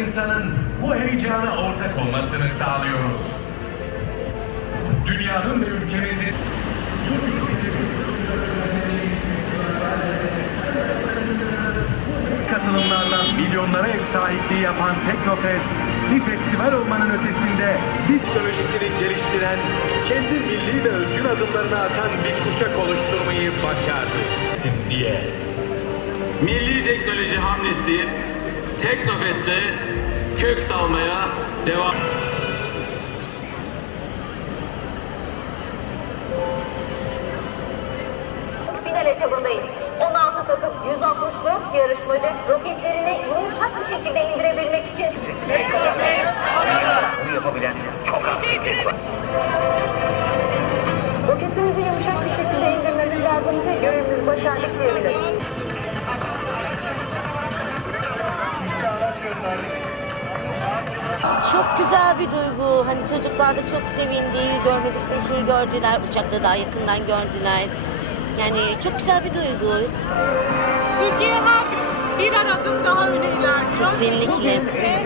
insanın bu heyecana ortak olmasını sağlıyoruz. Dünyanın ve ülkemizin katılımlarla milyonlara ev sahipliği yapan Teknofest, bir festival olmanın ötesinde bir teknolojisini geliştiren, kendi milli ve özgün adımlarını atan bir kuşak oluşturmayı başardı. diye. Milli teknoloji hamlesi Teknofest'te kök salmaya devam. Final etabındayız. 16 takım 164 yarışmacı roketlerini yumuşak bir şekilde indirebilmek için Bunu yapabilen çok az şirket var. roketimizi yumuşak bir şekilde indirmemiz lazım ve görevimizi başardık diyebiliriz. Çok güzel bir duygu. Hani çocuklar da çok sevindi. Görmedikleri şeyi gördüler. Uçakta daha yakından gördüler. Yani çok güzel bir duygu. Türkiye her gün birer adım daha öne ilerliyor. Kesinlikle. Ve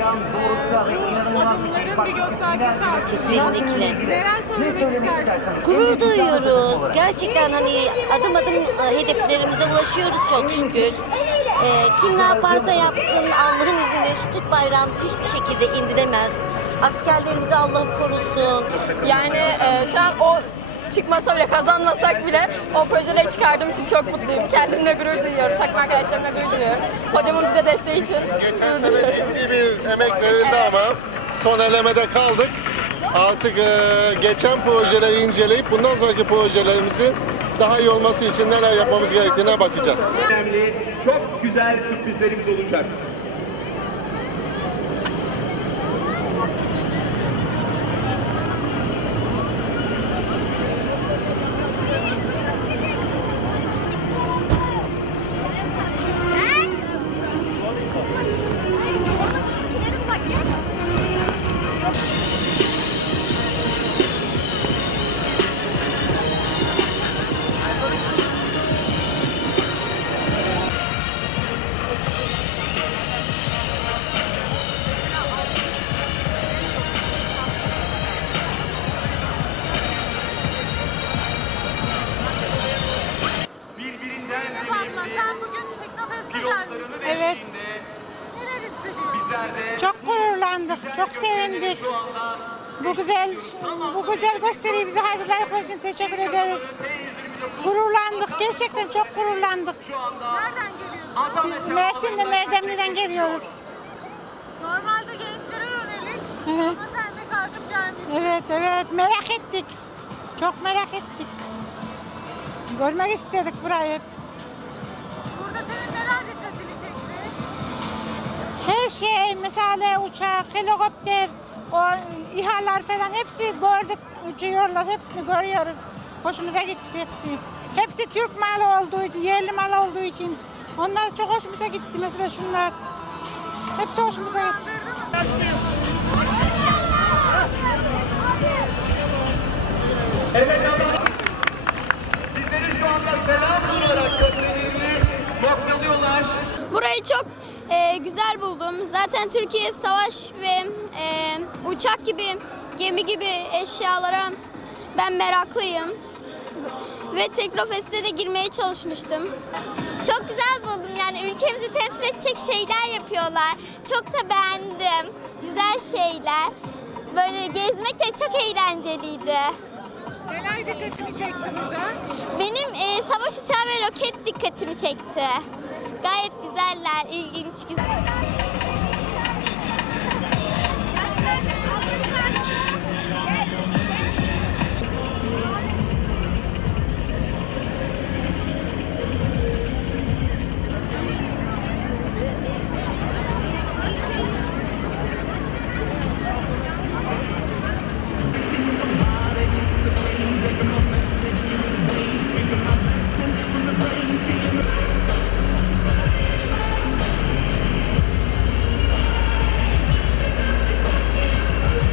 bu adımların bir göstergesi aslında. Kesinlikle. Neler söylemek istersiniz? Gurur duyuyoruz. Gerçekten hani adım adım e, hedeflerimize ulaşıyoruz çok şükür. E, kim ne yaparsa yapsın Allah'ın izniyle şu Türk bayrağımızı hiçbir şekilde indiremez. Askerlerimizi Allah'ım korusun. Yani e, şu an o çıkmasa bile kazanmasak bile o projeleri çıkardığım için çok mutluyum. Kendimle gurur duyuyorum. Takım arkadaşlarımla gurur duyuyorum. Hocamın bize desteği için. Geçen sene ciddi bir emek verildi ama son elemede kaldık. Artık e, geçen projeleri inceleyip bundan sonraki projelerimizin daha iyi olması için neler yapmamız gerektiğine bakacağız. Önemli, çok güzel sürprizlerimiz olacak. Çok gururlandık, çok sevindik. Bu güzel bu güzel gösteriyi bize hazırladıkları için teşekkür ederiz. Gururlandık, gerçekten çok gururlandık. Nereden geliyorsun? Biz Mersin'den, Erdemli'den geliyoruz. Normalde gençlere yönelik Evet. ama sen de kalkıp gelmişsin. Evet, evet, merak ettik. Çok merak ettik. Görmek istedik burayı. Şey, mesela uçak, helikopter, o İHA'lar falan hepsi gördük, uçuyorlar, hepsini görüyoruz. Hoşumuza gitti hepsi. Hepsi Türk malı olduğu için, yerli malı olduğu için. Onlar çok hoşumuza gitti mesela şunlar. Hepsi hoşumuza gitti. Evet ama sizleri şu anda selam olarak gösterdiğimiz noktalıyorlar. Burayı çok e, güzel buldum. Zaten Türkiye savaş ve e, uçak gibi, gemi gibi eşyalara ben meraklıyım. ve Teknofest'e de girmeye çalışmıştım. Çok güzel buldum yani ülkemizi temsil edecek şeyler yapıyorlar. Çok da beğendim. Güzel şeyler. Böyle gezmek de çok eğlenceliydi. Neler dikkatini çekti burada? Benim e, savaş uçağı ve roket dikkatimi çekti. Gayet güzeller, ilginç, güzel.